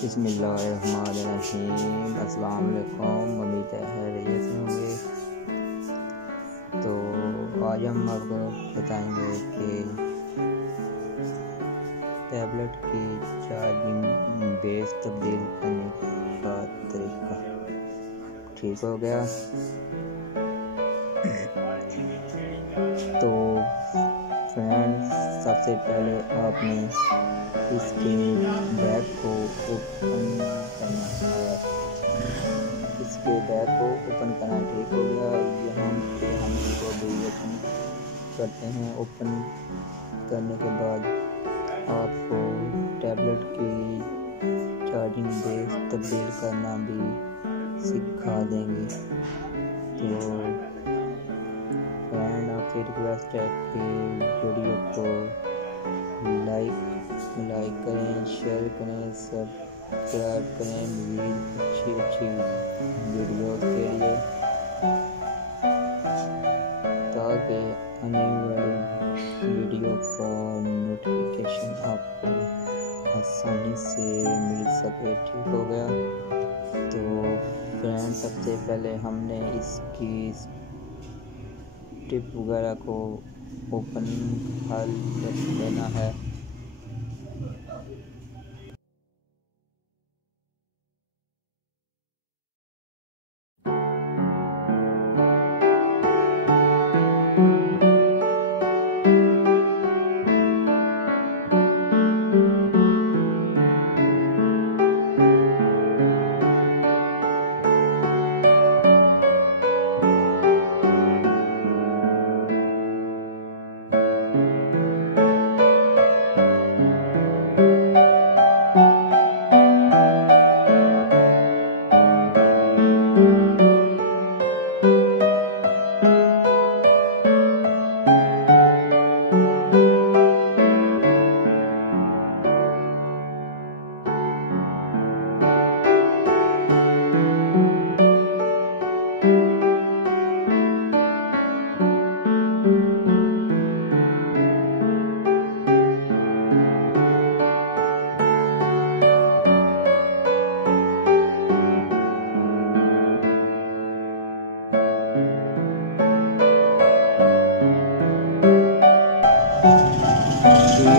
बिस्मिल्लाहिर्रहमानिर्रहीम। अस्सलाम वालेकुम। उम्मीद है खैरियत से होंगे। तो आज हम आपको बताएंगे कि टैबलेट की चार्जिंग बेस तब्दील करने का तरीका। ठीक हो गया। तो फ्रेंड्स, सबसे पहले आपने इसके बैग को ओपन करना है। इसके बैग को ओपन करना ठीक हो गया। यहाँ पे हम इसको भी ओपन करते हैं। ओपन करने के बाद आपको टैबलेट की चार्जिंग बेस तब्दील करना भी सिखा देंगे। तो फ्रेंड, आपसे रिक्वेस्ट है कि वीडियो को लाइक करें, शेयर करें, सब्सक्राइब करें अच्छी वीडियो के लिए, ताकि आने वाली वीडियो का नोटिफिकेशन आपको आसानी से मिल सके। ठीक हो गया। तो फ्रेंड, सबसे पहले हमने इसकी टिप वगैरह को ओपन कर लेना है।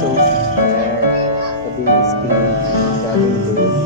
तो अभी इसकी चार्जिंग बेस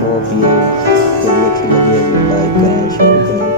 होप ये वीडियो अच्छी लगी है तो लाइक करें, शेयर करें।